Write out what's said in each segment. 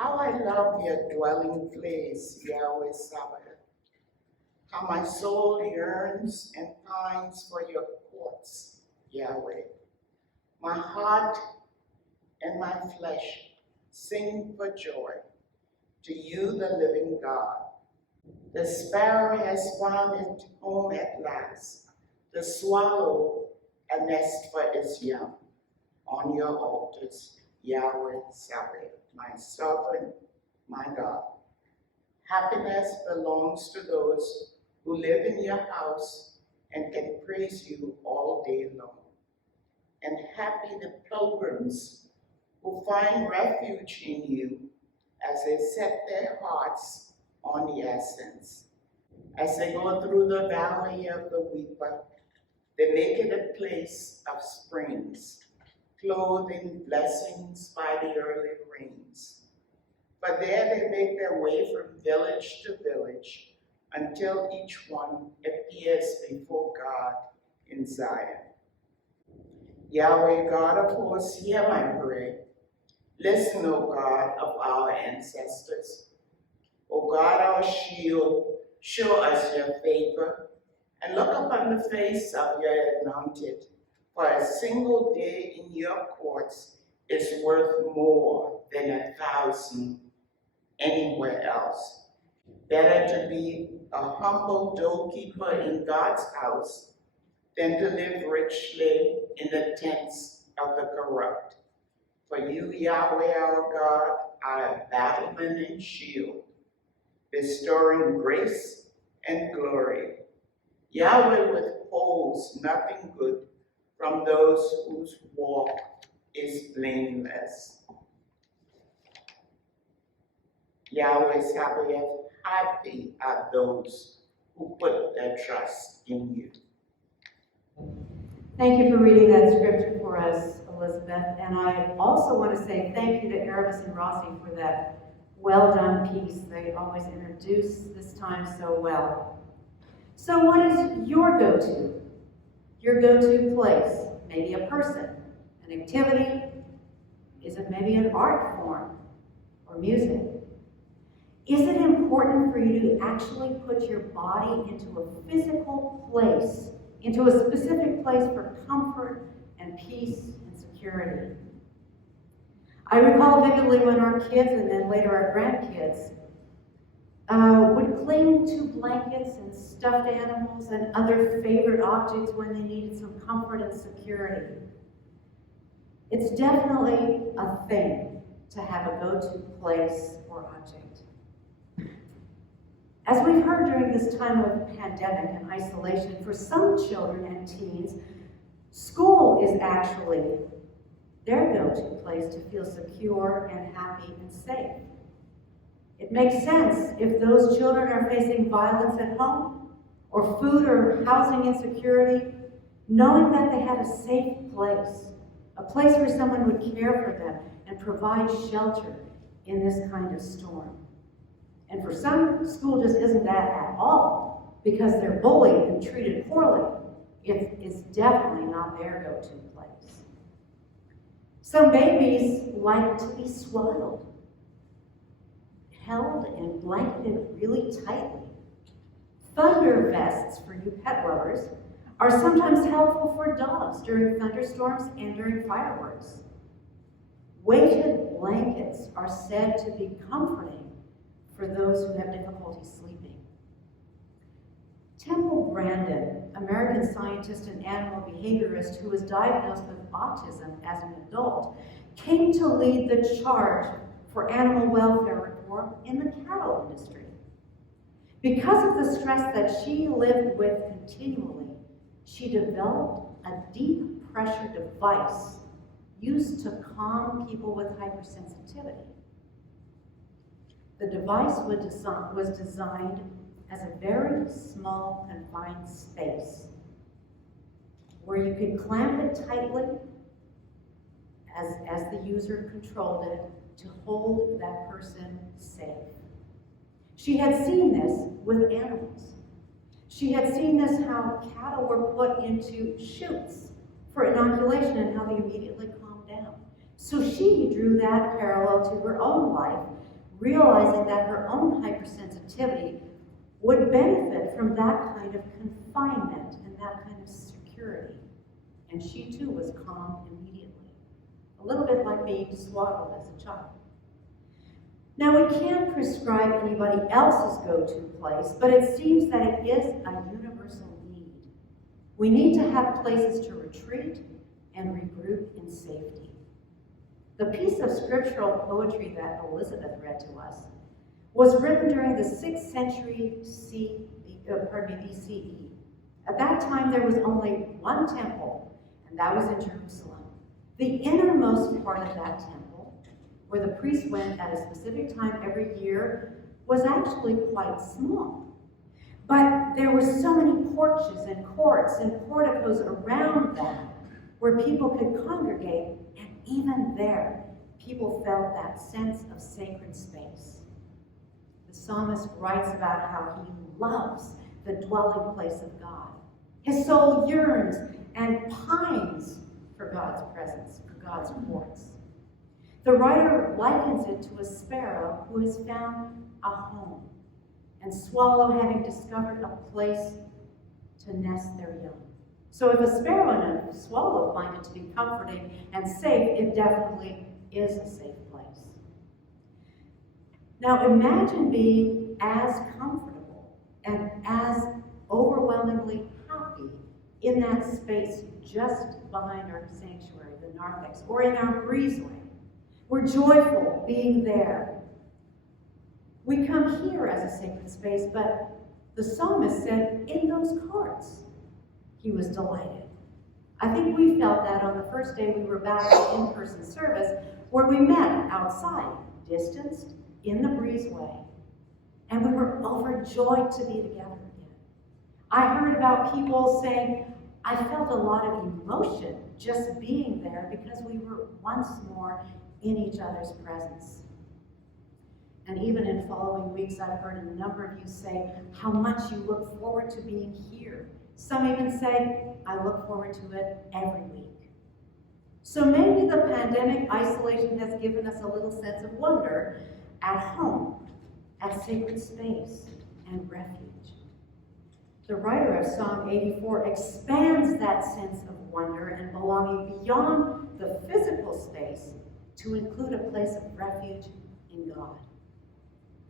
How I love your dwelling place, Yahweh Sabaoth. How my soul yearns and pines for your courts, Yahweh. My heart and my flesh sing for joy to you, the living God. The sparrow has found its home at last, the swallow a nest for its young. On your altars, Yahweh Sabaoth, my sovereign, my God. Happiness belongs to those who live in your house and can praise you all day long. And happy the pilgrims who find refuge in you as they set their hearts on the ascents. As they go through the valley of the weeper, they make it a place of springs, clothed in blessings by the early rains. For there they make their way from village to village until each one appears before God in Zion. Yahweh, God of hosts, hear my prayer. Listen, O God of our ancestors. O God, our shield, show us your favor and look upon the face of your anointed. For a single day in your courts is worth more than 1,000 anywhere else. Better to be a humble doorkeeper in God's house than to live richly in the tents of the corrupt. For you, Yahweh our God, are a battlement and shield, bestowing grace and glory. Yahweh withholds nothing good from those whose walk is blameless. Yahweh Sabaoth, happy are those who put their trust in you. Thank you for reading that scripture for us, Elizabeth. And I also want to say thank you to Aravis and Rossi for that well-done piece. They always introduce this time so well. So what is your go-to? Your go-to place? Maybe a person, an activity? Is it maybe an art form or music? Is it important for you to actually put your body into a physical place, into a specific place for comfort and peace and security? I recall vividly when our kids and then later our grandkids would cling to blankets and stuffed animals and other favorite objects when they needed some comfort and security. It's definitely a thing to have a go-to place or object. As we've heard during this time of pandemic and isolation, for some children and teens, school is actually their go-to place to feel secure and happy and safe. It makes sense if those children are facing violence at home or food or housing insecurity, knowing that they have a safe place, a place where someone would care for them and provide shelter in this kind of storm. And for some, school just isn't that at all because they're bullied and treated poorly. It is definitely not their go-to place. Some babies like to be swaddled, held and blanketed really tightly. Thunder vests for you pet lovers are sometimes helpful for dogs during thunderstorms and during fireworks. Weighted blankets are said to be comforting for those who have difficulty sleeping. Temple Grandin, American scientist and animal behaviorist who was diagnosed with autism as an adult, came to lead the charge for animal welfare reform in the cattle industry. Because of the stress that she lived with continually, she developed a deep pressure device used to calm people with hypersensitivity. The device was designed as a very small, confined space where you could clamp it tightly as the user controlled it to hold that person safe. She had seen this with animals. She had seen this how cattle were put into chutes for inoculation and how they immediately calmed down. So she drew that parallel to her own life realizing that her own hypersensitivity would benefit from that kind of confinement and that kind of security. And she too was calm immediately, a little bit like being swaddled as a child. Now, we can't prescribe anybody else's go-to place, but it seems that it is a universal need. We need to have places to retreat and regroup in safety. The piece of scriptural poetry that Elizabeth read to us was written during the 6th century BCE. At that time, there was only one temple, and that was in Jerusalem. The innermost part of that temple, where the priest went at a specific time every year, was actually quite small. But there were so many porches and courts and porticos around that where people could congregate, and even there, people felt that sense of sacred space. The psalmist writes about how he loves the dwelling place of God. His soul yearns and pines for God's presence, for God's courts. The writer likens it to a sparrow who has found a home, and swallow having discovered a place to nest their young. So if a sparrow and a swallow find it to be comforting and safe, it definitely is a safe place. Now imagine being as comfortable and as overwhelmingly happy in that space just behind our sanctuary, the narthex, or in our breezeway. We're joyful being there. We come here as a sacred space, but the psalmist said in those courts, he was delighted. I think we felt that on the first day we were back in in-person service, where we met outside, distanced, in the breezeway, and we were overjoyed to be together again. I heard about people saying, I felt a lot of emotion just being there because we were once more in each other's presence. And even in following weeks, I've heard a number of you say how much you look forward to being here. Some even say, I look forward to it every week. So maybe the pandemic isolation has given us a little sense of wonder at home, at sacred space and refuge. The writer of Psalm 84 expands that sense of wonder and belonging beyond the physical space to include a place of refuge in God.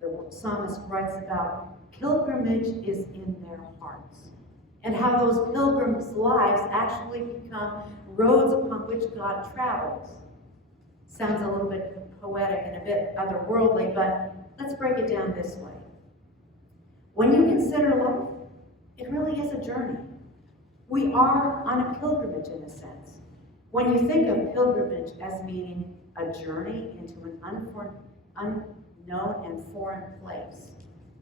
The psalmist writes about pilgrimage is in their hearts, and how those pilgrims' lives actually become roads upon which God travels. Sounds a little bit poetic and a bit otherworldly, but let's break it down this way. When you consider life, it really is a journey. We are on a pilgrimage in a sense. When you think of pilgrimage as meaning a journey into an unknown and foreign place,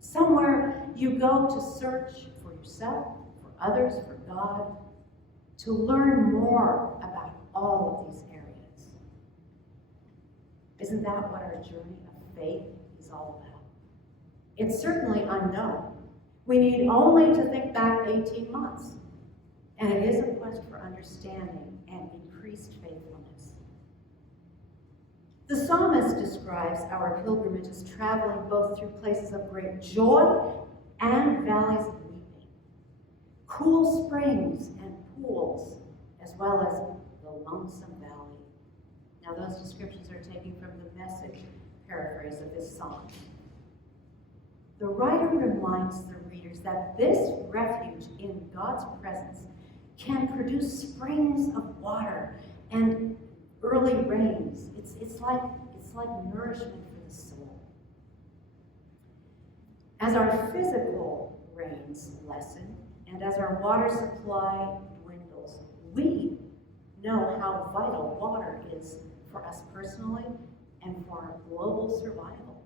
somewhere you go to search for yourself, for others, for God, to learn more about all of these areas. Isn't that what our journey of faith is all about? It's certainly unknown. We need only to think back 18 months, and it is a quest for understanding and increased faithfulness. The psalmist describes our pilgrimage as traveling both through places of great joy and valleys of weeping, cool springs and pools, as well as the lonesome valley. Now those descriptions are taken from the Message paraphrase of this psalm. The writer reminds the readers that this refuge in God's presence can produce springs of water and early rains. It's like nourishment for the soul. As our physical rains lessen and as our water supply dwindles, we know how vital water is for us personally and for our global survival.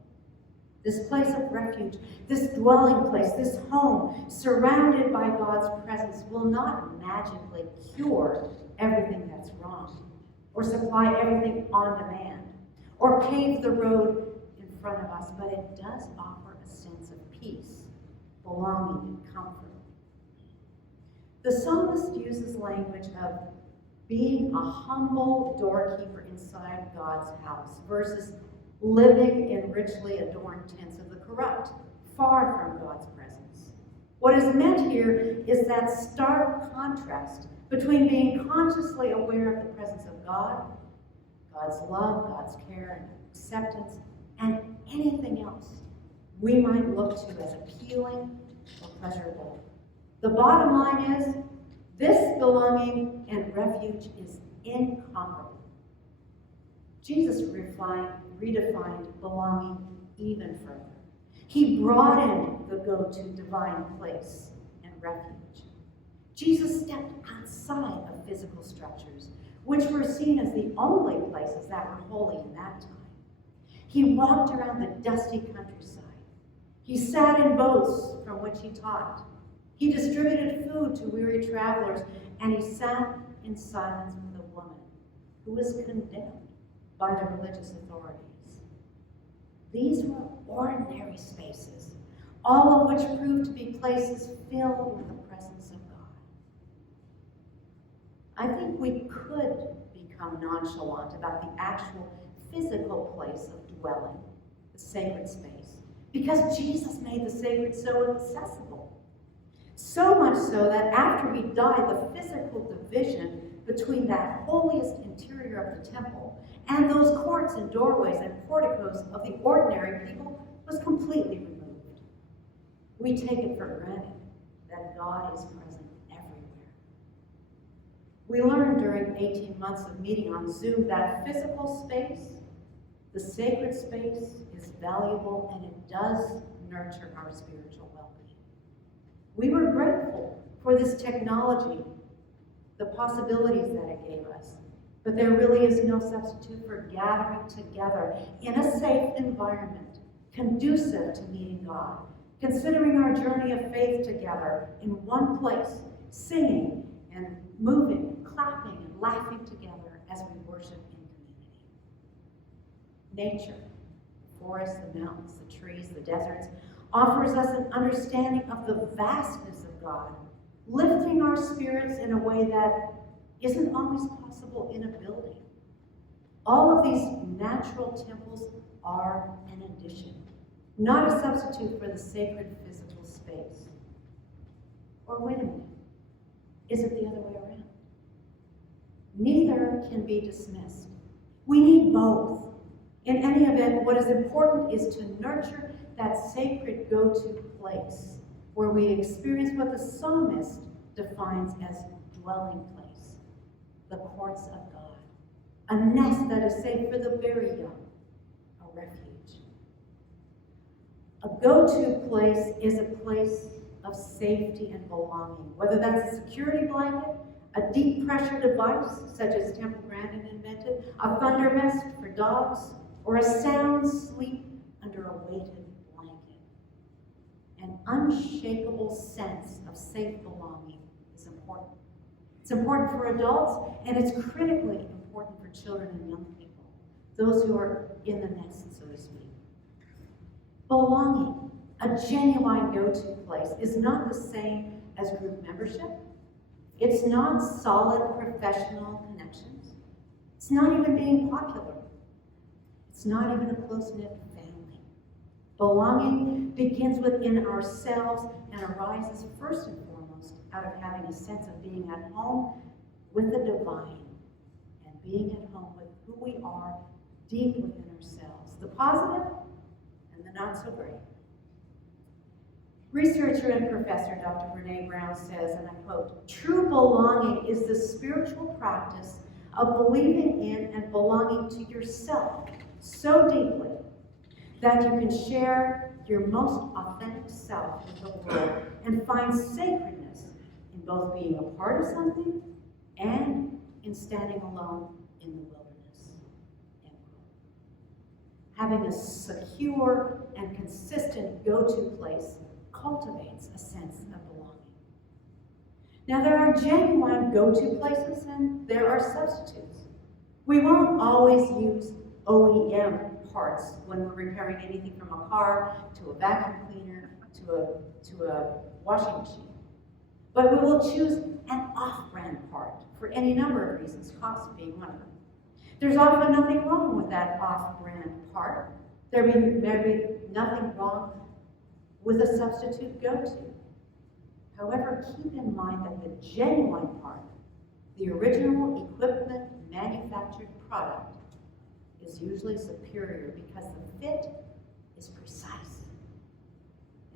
This place of refuge, this dwelling place, this home surrounded by God's presence will not magically cure everything that's wrong, or supply everything on demand, or pave the road in front of us, but it does offer a sense of peace, belonging, and comfort. The psalmist uses language of being a humble doorkeeper inside God's house versus living in richly adorned tents of the corrupt, far from God's presence. What is meant here is that stark contrast between being consciously aware of the presence of God, God's love, God's care and acceptance, and anything else we might look to as appealing or pleasurable. The bottom line is, this belonging and refuge is incomparable. Jesus redefined belonging even further. He broadened the go-to divine place and refuge. Jesus stepped outside of physical structures, which were seen as the only places that were holy in that time. He walked around the dusty countryside. He sat in boats from which he taught. He distributed food to weary travelers, and he sat in silence with a woman who was condemned by the religious authorities. These were ordinary spaces, all of which proved to be places filled with the presence of God. I think we could become nonchalant about the actual physical place of dwelling, the sacred space, because Jesus made the sacred so accessible. So much so that after he died, the physical division between that holiest interior of the temple and those courts and doorways and porticos of the ordinary people was completely removed. We take it for granted that God is present everywhere. We learned during 18 months of meeting on Zoom that physical space, the sacred space, is valuable and it does nurture our spiritual well-being. We were grateful for this technology, the possibilities that it gave us. But there really is no substitute for gathering together in a safe environment, conducive to meeting God, considering our journey of faith together in one place, singing and moving, clapping and laughing together as we worship in community. Nature, the forests, the mountains, the trees, the deserts, offers us an understanding of the vastness of God, lifting our spirits in a way that isn't always possible in a building. All of these natural temples are an addition, not a substitute for the sacred physical space. Or wait a minute, is it the other way around? Neither can be dismissed. We need both. In any event, what is important is to nurture that sacred go-to place where we experience what the psalmist defines as dwelling place, the courts of God, a nest that is safe for the very young, a refuge. A go-to place is a place of safety and belonging, whether that's a security blanket, a deep pressure device, such as Temple Grandin invented, a thunder vest for dogs, or a sound sleep under a weighted blanket. An unshakable sense of safe belonging is important. It's important for adults, and it's critically important for children and young people, those who are in the nest, so to speak. Belonging, a genuine go-to place, is not the same as group membership. It's not solid professional connections. It's not even being popular. It's not even a close-knit family. Belonging begins within ourselves and arises first and foremost out of having a sense of being at home with the divine and being at home with who we are deep within ourselves, the positive and the not so great. Researcher and professor Dr. Brene Brown says, and I quote, "True belonging is the spiritual practice of believing in and belonging to yourself so deeply that you can share your most authentic self with the world and find sacredness in both being a part of something and in standing alone in the wilderness." End quote. Having a secure and consistent go-to place cultivates a sense of belonging. Now, there are genuine go-to places and there are substitutes. We won't always use OEM parts when we're repairing anything from a car to a vacuum cleaner to a washing machine. But we will choose an off-brand part for any number of reasons, cost being one of them. There's often nothing wrong with that off-brand part. There may be nothing wrong with a substitute go-to. However, keep in mind that the genuine part, the original equipment manufactured product, is usually superior because the fit is precise.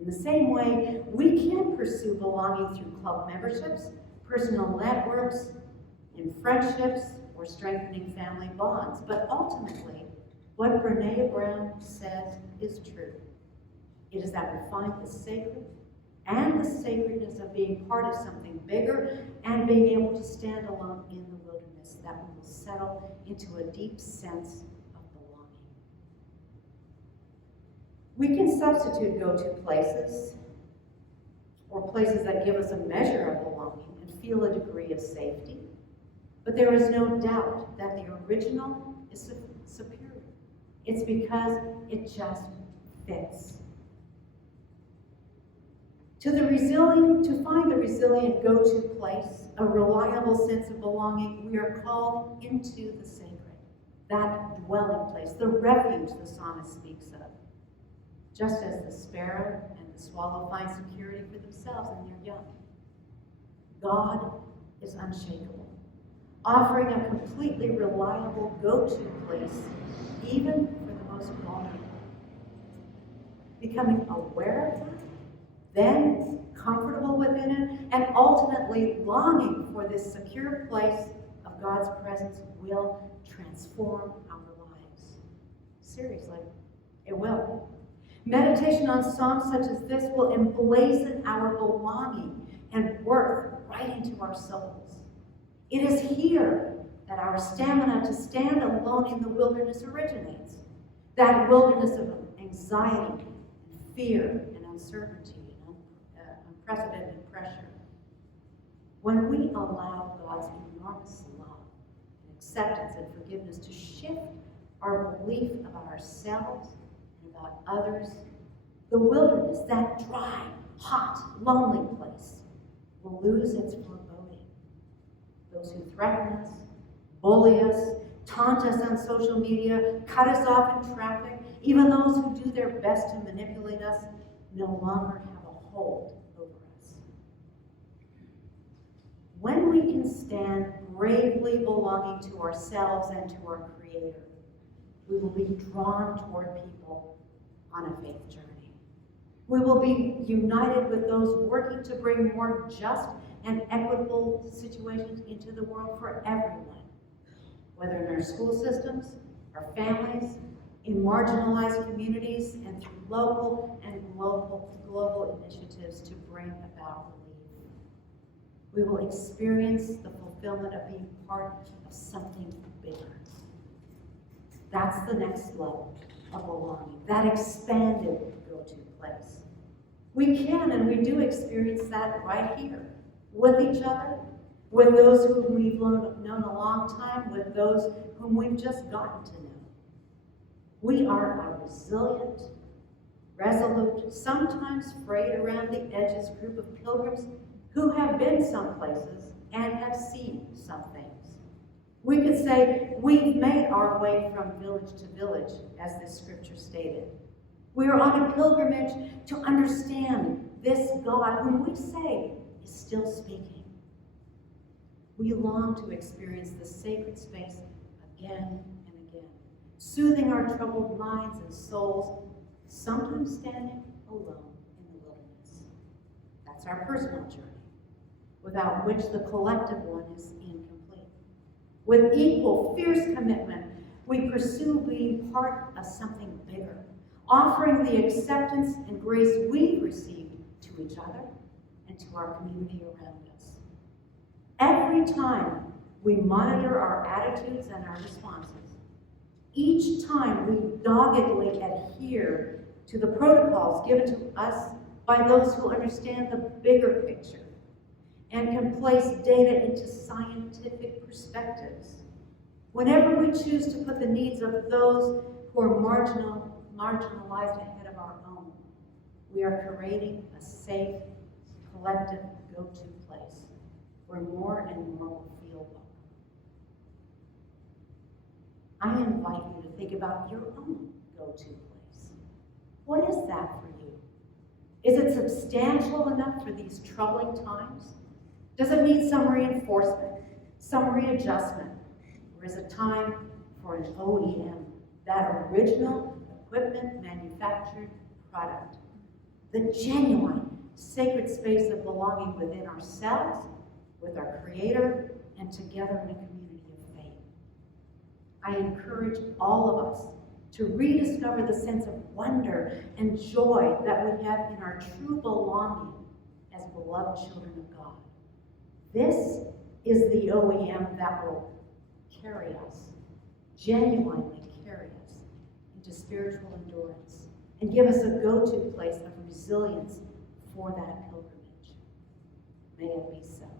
In the same way, we can pursue belonging through club memberships, personal networks, in friendships, or strengthening family bonds. But ultimately, what Brené Brown says is true. It is that we find the sacred and the sacredness of being part of something bigger and being able to stand alone in the wilderness, that we will settle into a deep sense of belonging. We can substitute go-to places or places that give us a measure of belonging and feel a degree of safety. But there is no doubt that the original is superior. It's because it just fits. To find the resilient go-to place, a reliable sense of belonging, we are called into the sacred, that dwelling place, the refuge the psalmist speaks of. Just as the sparrow and the swallow find security for themselves and their young. God is unshakable, offering a completely reliable go-to place, even for the most vulnerable. Becoming aware of that, then comfortable within it, and ultimately longing for this secure place of God's presence will transform our lives. Seriously, it will. Meditation on Psalms such as this will emblazon our belonging and worth right into our souls. It is here that our stamina to stand alone in the wilderness originates. That wilderness of anxiety, fear, and uncertainty, and unprecedented pressure. When we allow God's enormous love and acceptance and forgiveness to shift our belief about ourselves and about others, the wilderness, that dry, hot, lonely place, will lose its foreboding. Those who threaten us, bully us, taunt us on social media, cut us off in traffic, even those who do their best to manipulate us, no longer have a hold over us. When we can stand bravely belonging to ourselves and to our Creator, we will be drawn toward people on a faith journey. We will be united with those working to bring more just and equitable situations into the world for everyone, whether in our school systems, our families, in marginalized communities, and through local and global initiatives to bring about relief. We will experience the fulfillment of being part of something bigger. That's the next level of belonging, that expanded go-to place. We can and we do experience that right here, with each other, with those whom we've known a long time, with those whom we've just gotten to know. We are a resilient, resolute, sometimes frayed around the edges group of pilgrims who have been some places and have seen some things. We could say we've made our way from village to village, as this scripture stated. We are on a pilgrimage to understand this God whom we say is still speaking. We long to experience the sacred space again and again, soothing our troubled minds and souls, sometimes standing alone in the wilderness. That's our personal journey, without which the collective one is incomplete. With equal, fierce commitment, we pursue being part of something bigger, offering the acceptance and grace we've received to each other and to our community around us. Every time we monitor our attitudes and our responses, each time we doggedly adhere to the protocols given to us by those who understand the bigger picture and can place data into scientific perspectives. Whenever we choose to put the needs of those who are marginalized ahead of our own, we are creating a safe, collective go-to place where more and more will feel welcome. I invite you to think about your own go-to place. What is that for you? Is it substantial enough for these troubling times? Does it need some reinforcement, some readjustment? Or is it time for an OEM, that original equipment manufactured product? The genuine sacred space of belonging within ourselves, with our Creator, and together in a community of faith. I encourage all of us to rediscover the sense of wonder and joy that we have in our true belonging as beloved children of God. This is the OEM that will carry us, genuinely carry us into spiritual endurance and give us a go-to place of resilience for that pilgrimage. May it be so.